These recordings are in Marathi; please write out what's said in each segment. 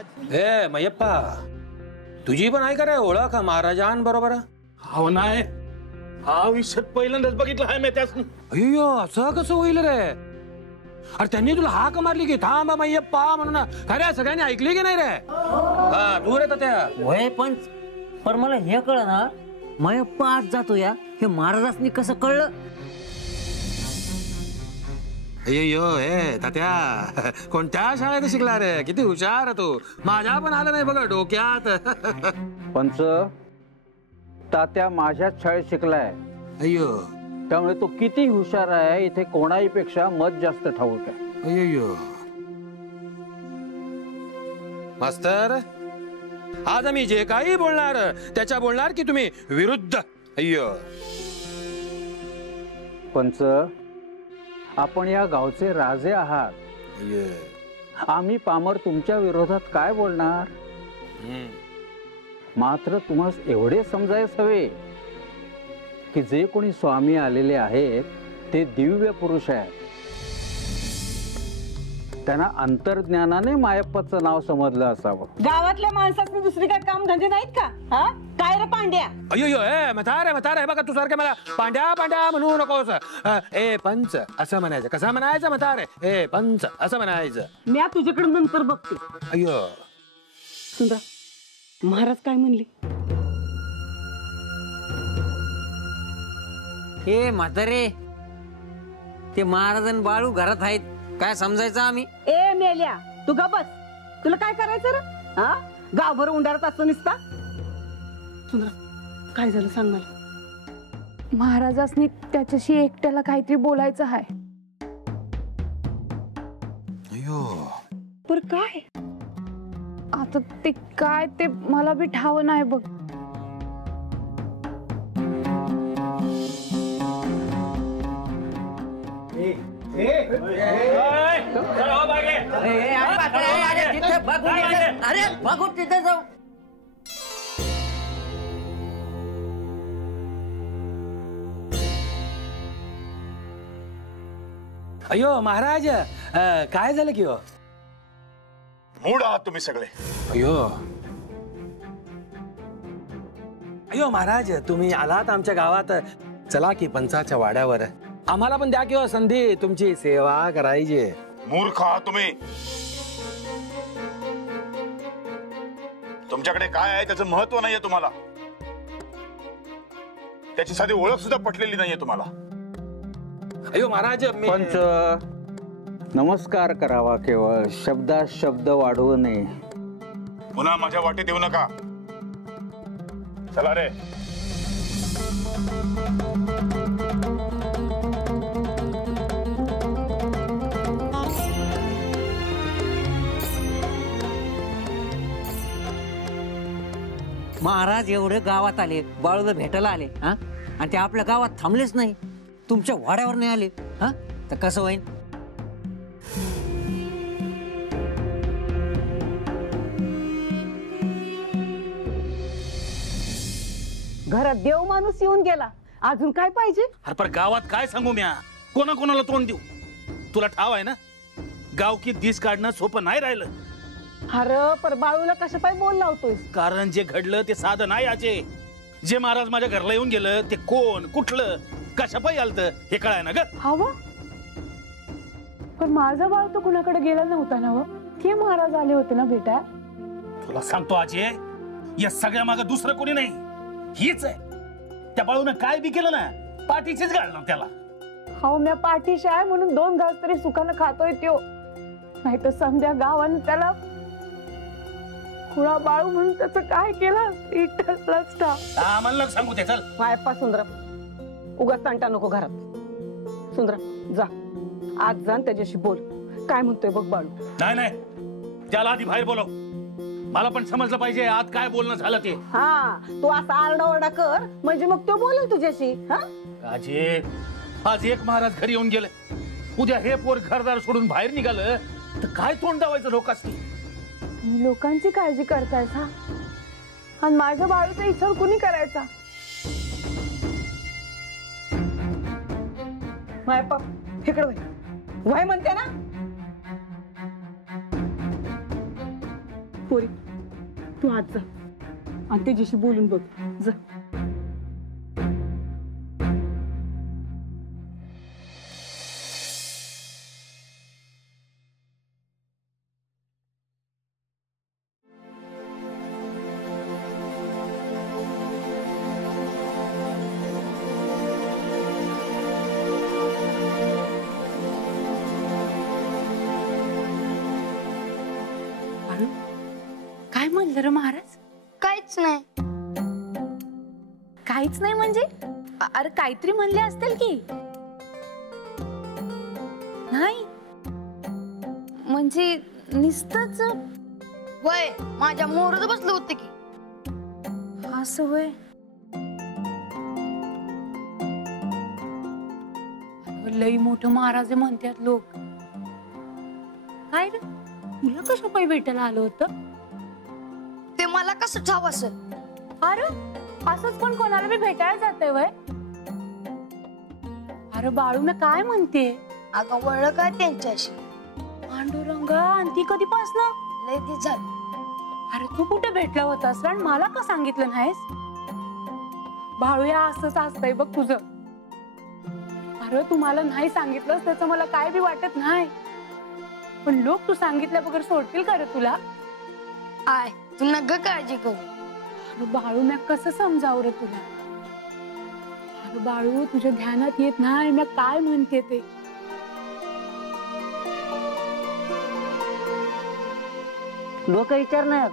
महाराज ए मयप्पा, तुझी पण आहे का रे ओळख महाराजांबरोबर? हो नाही, हा विषय पहिल्यांदाच बघितला आहे मी त्यास. अय्यो, असं कसं होईल रे? अरे त्यांनी तुला हाक मारली की थांब मयप्पा म्हणून, खऱ्या सगळ्यांनी ऐकली की नाही रे? हा तू रे त्या वय पण मला हे कळ ना, मयप्पा आज जातो या, हे महाराजांनी कसं कळलं? अय्यो हे तात्या, कोणत्या शाळेत शिकला रे? किती हुशार तू. माझ्या पण आलं नाही बघ डोक्यात. पंच, तात्या माझ्याच शाळेत शिकलाय. अय्यो, त्यामुळे तो किती हुशार आहे इथे कोणाही पेक्षा मत जास्त ठाऊक आहे. अय्यो मास्तर, आज आम्ही जे काही बोलणार त्याच्या बोलणार की तुम्ही विरुद्ध. अय्यो पंच, आपण या गावचे राजे आहात. अय्यो, आम्ही पामर तुमच्या विरोधात काय बोलणार? मात्र तुम्हाला एवढे समजायच हवे की जे कोणी स्वामी आलेले आहेत ते दिव्य पुरुष आहेत. त्यांना अंतर्ज्ञानाने मायप्पाचं नाव समजलं असावं. गावातल्या माणसांनी दुसरी काय काम धंदे नाहीत का? हा काय रे पांड्या? अय्यो ए म्हातारे बघा, तू सारखं मला पांड्या पांड्या म्हणू नकोस. ए पंच असं म्हणायचं. कसं म्हणायचं म्हातारे? ए पंच असं म्हणायचं. मी तुझ्याकडे नंतर बघते. अय्यो सुंदरा, महाराज काय म्हणले? हे म्हातारे, ते महाराज बाळू घरात आहेत, काय समजायचं आम्ही? ए मेल्या, तू गा बस. तुला काय करायचं रे? हा गावभर उंडारत असतो निसता. सुंदरा, काय झालं सांग मला. महाराजांनी त्याच्याशी एकट्याला काहीतरी बोलायचं आहे. अय्यो, पर काय? आता ते काय ते मला बी ठाव नाही बघ. अरे बघू तिथे जाऊ. अय्यो महाराज, काय झालं की हो? मूड आहात तुम्ही सगळे. अय्यो अय्यो महाराज, तुम्ही आलात आमच्या गावात, चला की पंचाच्या वाड्यावर. आम्हाला पण द्या किंवा संधी तुमची सेवा करायची. मूर्ख आहात तुम्ही. तुमच्याकडे काय आहे त्याचं महत्व नाहीये तुम्हाला. त्याची साधी ओळख सुद्धा पटलेली नाहीये तुम्हाला. अय्यो महाराज, पंच, नमस्कार करावा केवळ, शब्दात शब्द वाढवू नये. पुन्हा माझ्या वाटेत येऊ नका. चला रे. महाराज एवढे गावात आले, बाळूला भेटायला आले, हा, आणि ते आपल्या गावात थांबलेच नाही, तुमच्या वाड्यावर नाही आले, हा, तर कसं होईल? घरात देव माणूस येऊन गेला, अजून काय पाहिजे? अरे पण गावात काय सांगू म्या, कोणाकोणाला तोंड देऊ? तुला ठाव आहे ना, गावकी दिस काढणं सोपं नाही राहिलं. अरे पर बाळूला कसं पाय बोल लावतोय? कारण जे घडलं ते साधं नाही आजे. जे महाराज माझ्या घरला येऊन गेलं ते कोण, कुठलं, कशापायी आलतं हे कळाय ना ग. हवं, पण माझा बाळ तो कुणाकडे गेला नव्हता ना. व ते महाराज आले होते ना भेटा. तुला सांगतो आजे, या सगळ्या मागे दुसरं कोणी नाही, हीच आहे. त्या बाळूनं काय बी केलं ना, पाठीचीच घालणार त्याला. हो, म्या पाठीशी आहे म्हणून 2 घास तरी सुखानं खातोय त्यो, नाही तर समध्या गावानं त्याला खुळा बाळू म्हणून त्याचं काय केलं इटलसटा. आम्हाला सांगू ते. चल मायप्पा, सुंदरा, उगाच तंटा नको घरात. सुंदरा जा, आज जाण त्याच्याशी बोल, काय म्हणतोय बघ बाळू. नाही नाही, त्याला आधी बाहेर बोलव. मला पण समजलं पाहिजे आत काय बोलणं झालं ते. हा, तू असा आरडाओरडा कर म्हणजे मग तो बोलेल तुझ्याशी. हा आजे, आज एक महाराज घरी येऊन गेले, उद्या हे पोर घरदार सोडून बाहेर निघालं तर काय तोंड दावायचं लोकांनी? तुम्ही लोकांची काळजी करतायसा आणि माझ्या बाळूचा विचार कुणी करायचा? मायप्पा, इकडे वय म्हणते ना. पोरी तू आज जा आणि त्याच्याशी बोलून बघ जा. काय म्हणलं रे महाराज? काहीच नाही. काहीच नाही म्हणजे? अरे काहीतरी म्हणले असतील की. नाही म्हणजे नुसतंच वय माझ्या मोरच बसलं होते की. असं होय. लई मोठं महाराज म्हणतात लोक. काय रे तुला कसं काही भेटायला आलं होतं? ते मला कसं ठाव असं? अरे असंच पण कोणाला बी भेटायला जाते वय? अरे बाळू मी काय म्हणते? अगं वळ काय त्यांच्याशी? पांडुरंग आणि ती कधीपासनं? लय दिवस झाले. अरे तू कुठे भेटला होतास आणि मला का सांगितलं नाहीस? बाळू या असंच असतंय बघ तुझं. अरे तुम्हाला नाही सांगितलंस त्याचं मला काय बी वाटत नाही, पण लोक तू सांगितल्या बगर सोडतील का रे तुला? आय तू नग काळजी करू. अरे बाळू मी कसं समजावं रे तुला? अरे बाळू तुझ्या ध्यानात येत नाही मी काय म्हणते ते. लोक विचारणार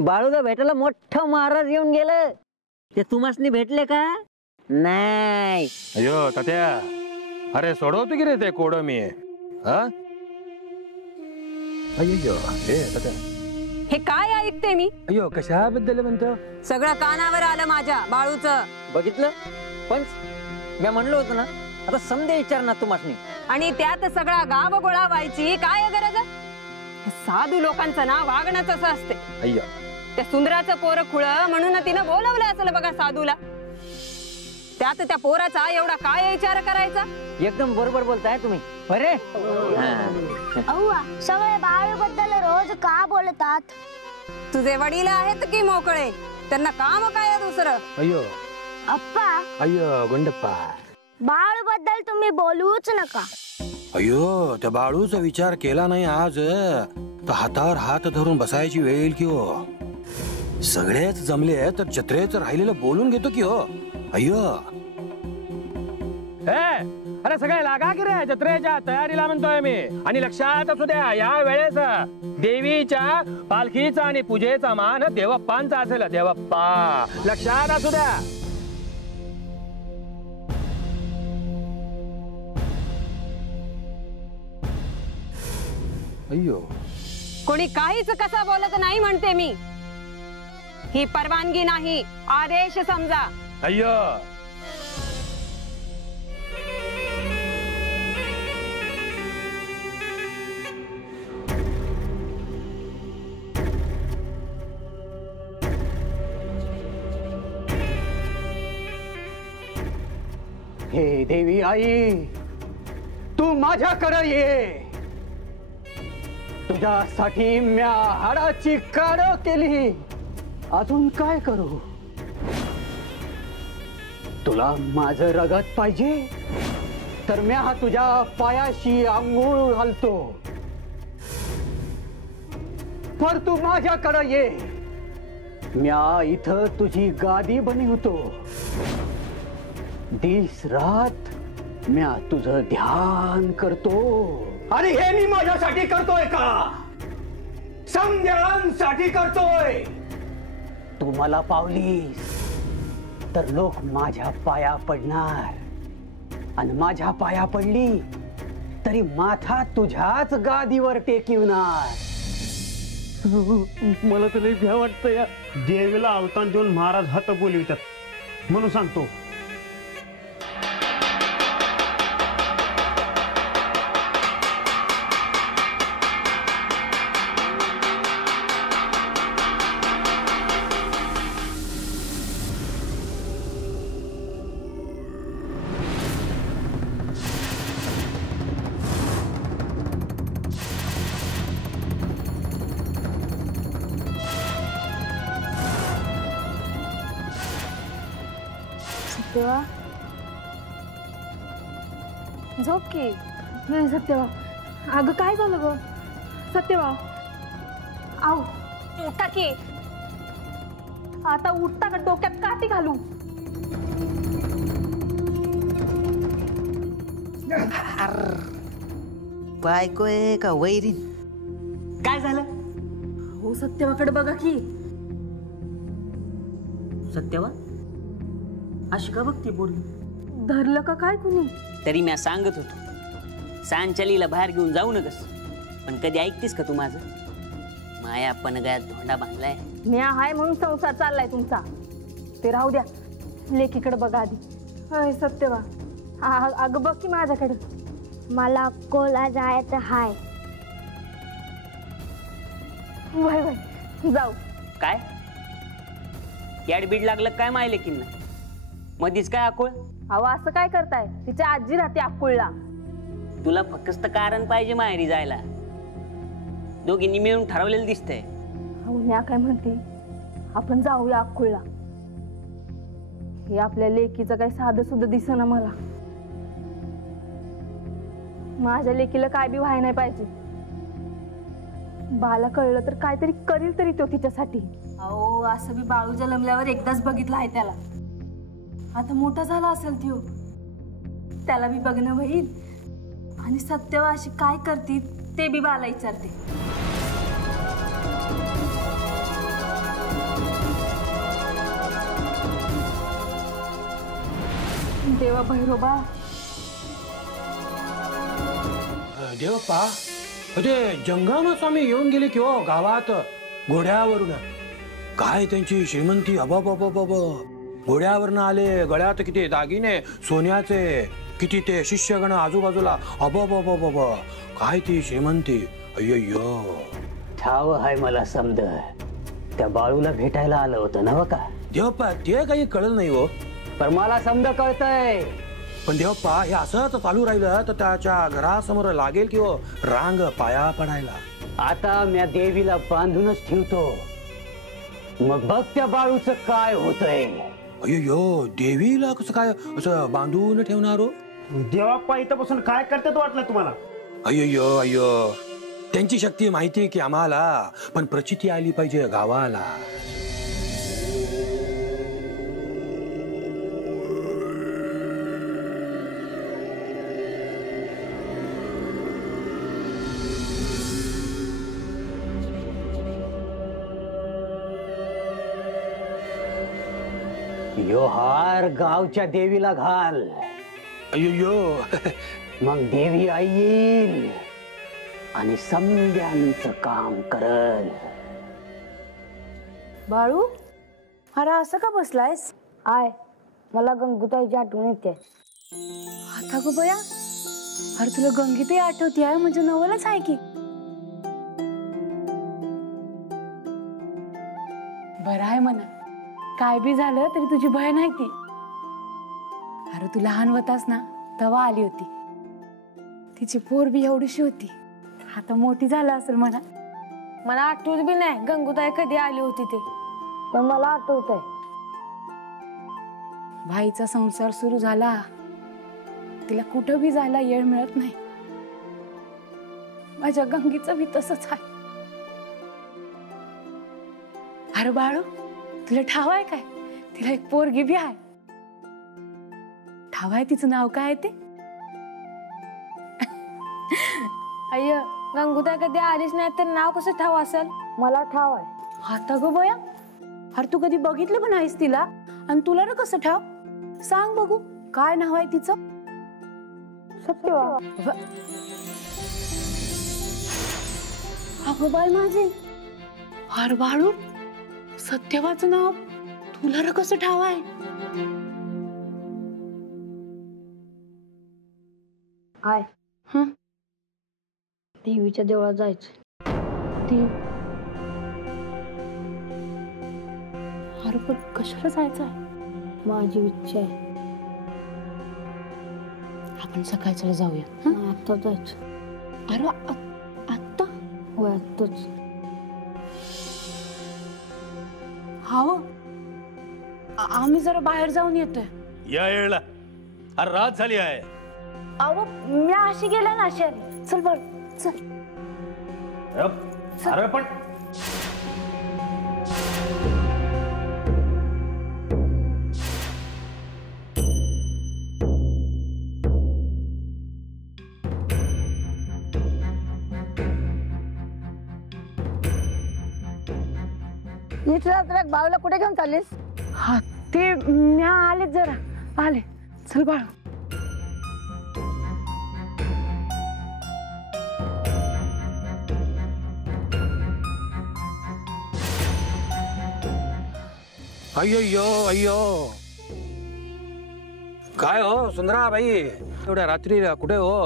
बाळूला भेटायला मोठं महाराज येऊन गेलं, ते तुम्हासनी भेटले का? नाही. अयो तात्या, अरे सोडवतो की रे ते कोड मी. हा अय्यो हे तात्या, हे काय ऐकते मी? अय्यो कशाबद्दल म्हणतो? सगळं कानावर आलं माझ्या बाळूचं. बघितलं पण मी म्हणलो होतो ना, आता समजे विचारणार तुम्हासनी. आणि त्यात सगळा गाव गोळा व्हायची काय गरज? हे साधू लोकांचं ना वागणंच असं असते. अय्या त्या सुंदराचं पोर खुळ म्हणून तिनं बोलवलं असेल बघा साधूला. त्यात त्या पोराचा एवढा काय विचार करायचा? एकदम बरोबर बोलताय तुम्ही. अरे अव्वा सगळे बाळूबद्दल रोज का बोलतात? तुझे वडील आहेत की मोकळे, त्यांना काम काय दुसरं? अय्यो अप्पा अय्यो गुंडप्पा, बाळूबद्दल तुम्ही बोलूच नका. अय्यो त्या बाळूचा विचार केला नाही आज तर हातावर हात धरून बसायची वेळ येईल की हो. सगळेच जमले तर जत्रेच राहिलेलं बोलून घेतो की हो. अय्यो अरे सगळे लागा की रे जत्रेच्या तयारीला म्हणतोय मी. आणि लक्षात असू द्या या वेळेस देवीच्या पालखीचा आणि पूजेचा मान देवप्पांचा असेल. देवप्पा लक्षात असू द्या. अय्यो कोणी काहीच कसं बोलत नाही म्हणते मी. ही परवानगी नाही, आदेश समजा. अय्यो हे देवी आई, तू माझ्याकडे ये. तुझ्यासाठी म्या हाडाची काढ केली, अजून काय करू? तुला माझं रगत पाहिजे तर म्या तुझ्या पायाशी आंघोळ घालतो. पर तू माझ्याकडे ये, म्या इथं तुझी गादी बनवतो. दिस रात म्या तुझं ध्यान करतो. आणि हे मी माझ्यासाठी करतोय का? समजांसाठी करतोय. तू मला पावलीस तर लोक माझ्या पाया पडणार, आणि माझ्या पाया पडली तरी माथा तुझ्याच गादीवर टेकिवणार. मला तर लई भ्या वाटतं या. देवीला अवतान देऊन महाराज हात बोलवितात म्हणून सांगतो. सत्यवा झोप की. नाही सत्यवा, अगं काय झालं ग सत्यवा? आऊ उठा की. आता उठता का डोक्यात काठी घालू? बायको आहे का वैरीन? काय झालं? हो सत्यवाकडे बघा की. सत्यवा अशी का बघते बोलली? धरलं का काय कुणी? तरी मी सांगत होतो सांचलीला बाहेर घेऊन जाऊ नकस, पण कधी ऐकतेस का तू माझं? माया पनगात धोंडा बांधलाय. न्या हाय म्हणून संसार चाललाय तुमचा. ते राहू द्या, लेकीकडे बघा आधी. होय सत्यवा, अगं बघ की माझ्याकडे. मला अक्कोला जायचं हाय. वय वय जाऊ. काय याड बीड लागलं काय मायले की मधीच काय आकुळ? अहो असं काय करताय? तिची आजी राहते अक्कुळला. तुला फक्त कारण पाहिजे माहेरी जायला. दोघींनी मिळून ठरवलेलं दिसतंय. अहो न्या काय म्हणते, आपण जाऊया अक्कुळला. हे आपल्या लेकीचं काही साधं सुद्धा दिसेना मला. माझ्या लेकीला काय बी व्हाय नाही पाहिजे. बाला कळलं तर काहीतरी करील तरी तो तिच्यासाठी. अहो असं बी बाळू जन्मल्यावर एकदाच बघितलं आहे त्याला. आता मोठा झाला असेल त्यो, त्याला बी बघणं होईल. आणि सत्यवा अशी काय करती ते बी बाला विचारते. देवा भैरोबा. देवप्पा, ते जंगम स्वामी येऊन गेले किंवा गावात घोड्यावरून. काय त्यांची श्रीमंती! अबाबाबाबाबा, घोड्यावरनं आले, गळ्यात किती दागिने सोन्याचे, किती ते शिष्यगण आजूबाजूला. अबाबाबाबाबा, काय ती श्रीमंती! अय्यो. ठाव हाय मला समज त्या बाळूला भेटायला आलं होतं ना का? देवप्पा, ते काही कळलं नाही हो. पण मला समज कळतंय. पण देवप्पा, हे असंच चालू राहिलं तर त्याच्या घरासमोर लागेल की हो रांग पाया पडायला. आता मी देवीला बांधूनच ठेवतो, मग बघ त्या बाळूचं काय होतंय. अय्यो, देवीला कसं काय असं बांधून ठेवणार हो? देवाप्पा इथं बसून काय करतात वाटलं तुम्हाला? अय्यो अय्यो, त्यांची शक्ती माहिती की आम्हाला, पण प्रचिती आली पाहिजे गावाला. यो हार गावच्या देवीला घाल. अय्यो, मग देवी आई येईल आणि समद्यांचं काम करल. बाळू, अरे असं का बसलायस? आय, मला गंगूताईची आठवण येते. आता गो बया, अरे तुला गंगीताई आठवती आहे म्हणजे नवलच आहे की. बरं आहे म्हणा, काय बी झालं तरी तुझी बहीण आहे ती. अरे तू लहान होतास ना तेव्हा आली होती. तिची पोर बी एवढीशी होती, आता मोठी झाला असेल म्हणा. मला आठवत बी नाही गंगूताई कधी आली होती ते, पण मला आठवत आहे. भाईचा संसार सुरू झाला, तिला कुठं बी जायला येळ मिळत नाही. माझ्या गंगीचं बी तसंच आहे. अरे बाळू, तुला ठाव आहे काय? तिला एक पोरगी बी आहे. ठाव आहे तिचं नाव काय आहे ते? अय्य, गंगूताई कधी आलीच नाही तर नाव कसं ठाव असेल? मला ठाव आहे. आता गो बया, अरे तू कधी बघितलं पण आहेस तिला, आणि तुला ना कसं ठाव? सांग बघू, काय नाव आहे तिचं? सत्यवा. अगं बाय माझे, अरे बाळू, सत्यवाचं नाव तुला ना कसं ठाव आहे? आय, हं? देवीच्या देवळात जायचं. देव? अरे पण कशाला जायचं आहे? माझी इच्छा आहे. आपण सकाळच्याला जाऊया. नाही, आत्ता जायचं. अरे आत्ता? होय, आत्ताच. हाव, आम्ही जरा बाहेर जाऊन येतोय. या येळला अरे रात झाली आहे. अहो मी अशी गेले ना अशी आली. चल बाळू चल. अरे पण बाळूला कुठे घेऊन चाललीस? हा ते मी आले जरा आले. चल बाळू. अय्यो अय्यो काय हो सुंदरा बाई एवढ्या रात्रीला कुठे हो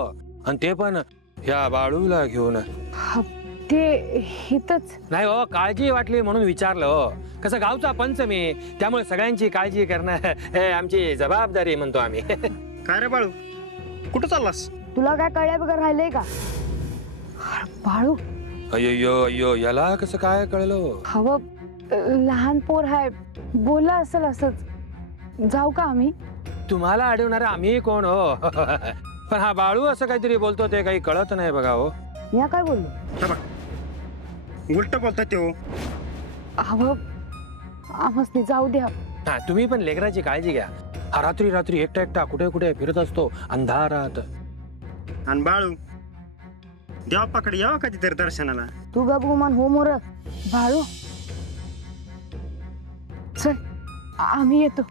आणि ते पण या बाळूला घेऊन? ते हितच. नाही हो काळजी वाटली म्हणून विचारलं हो. कसं गावचा पंच मी त्यामुळे सगळ्यांची काळजी करणं हे आमची जबाबदारी म्हणतो आम्ही. काय रे बाळू कुठं चाललास? तुला काय कळल्या बघा राहिलंय का? बाळू अय्यो अय्यो याला कसं काय कळलं? हवं लहान पोर आहे बोला असेल असंच. जाऊ का आम्ही? तुम्हाला अडवणार आम्ही कोण हो? पण हा बाळू असं काहीतरी बोलतो ते काही कळत नाही बघा हो. मी काय बोललो? उलट बोलताय ते हो. हवं आमसनी जाऊ द्या. हा तुम्ही पण लेकराची काळजी घ्या. हा रात्री रात्री एकटा एकटा कुठे कुठे फिरत असतो अंधारात. आणि बाळू देवापाकडे यावं कधीतरी दर्शनाला. तू गबगुमान हो मोर. बाळू चल आम्ही येतो.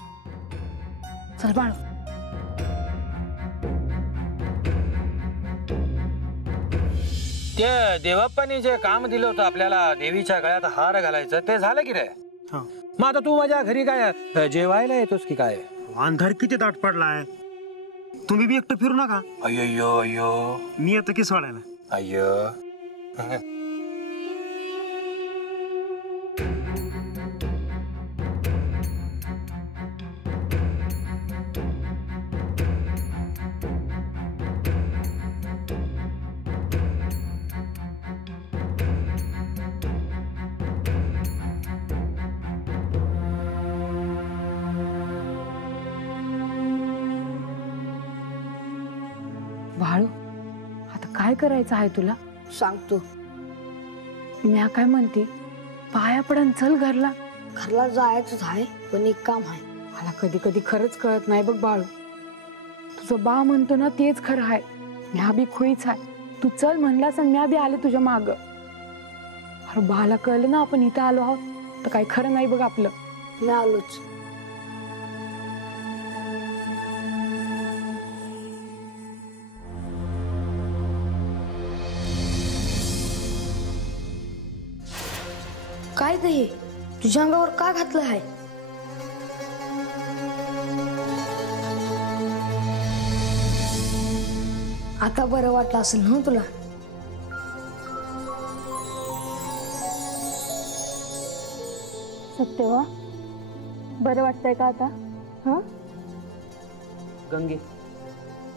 चल बाळू. ते देवप्पानी जे काम दिलं होतं आपल्याला देवीच्या गळ्यात हार घालायचं ते झालं की रे? मग आता तू माझ्या घरी काय जेवायला येतोस की काय? अंधार किती दाट पडलाय. तुम्ही बी एकटं फिरू नका. अय्यो अय्यो मी येतो की सोडायला. अय्यो बाळू आता काय करायचं आहे तुला? सांगतो. मी काय म्हणते पाया पडन चल घरला. घरला जायचंच आहे पण एक काम आहे. मला कधी कधी खरंच कळत नाही बघ बाळू. तुझं बा म्हणतो ना तेच खरं आहे. म्या बी खुईच आहे. तू चल म्हणलास आणि म्या बी आले तुझ्या माग. अरे बाला कळलं ना आपण इथं आलो आहोत तर काही खरं नाही बघ आपलं. मी आलोच. काय ते तुझ्या अंगावर का घातलं आहे? आता बरं वाटलं असेल ना तुला? सत्यवा बरं वाटतंय का आता? हा गंगे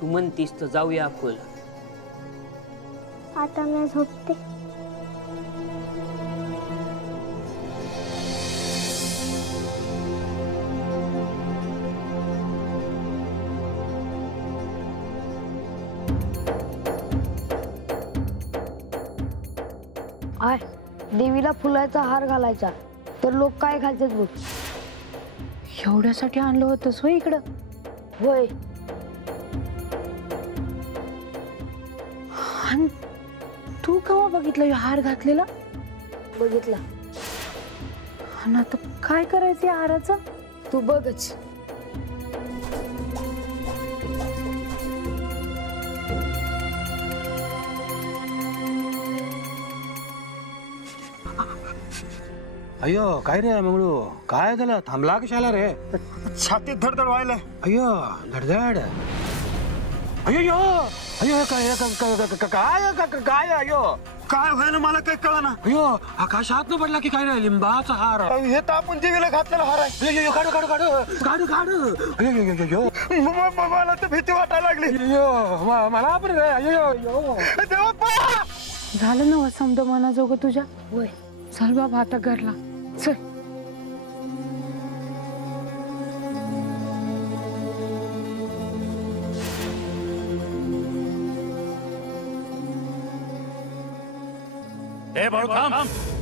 तू म्हणतीस तर जाऊया आपण. आता मी झोपते. आय देवीला फुलाचा हार घालायचा तर लोक काय घालतात बघ. एवढ्यासाठी आणलं होतंस होय इकडं? होय. आणि तू केव्हा बघितलं हार घातलेला? बघितला. आणि आता काय करायचं या हाराचं? तू बघच. अय्यो काय रे मंगळू काय झालं? थांबला कशाला रे? छातीत धडधड व्हायला. अय्यो धडधड. अय्यो अय्यो काय काय अय्यो काय व्हायला मला काही कळना. अय्यो आकाशात न पडला की काय रे? लिंबाचा हार. हे तर आपण देवीला घातलेला हार आहे. अय्यो काढू काढू काढू काढू काढू. अय्यो मला तर भीती वाटायला लागली. अय्यो मला पण रे. अय्यो देवप्पा झालं ना समजा मनाजोगं तुझ्या? होय. चल बाबा आता घरला चल. ए बाळू थांब.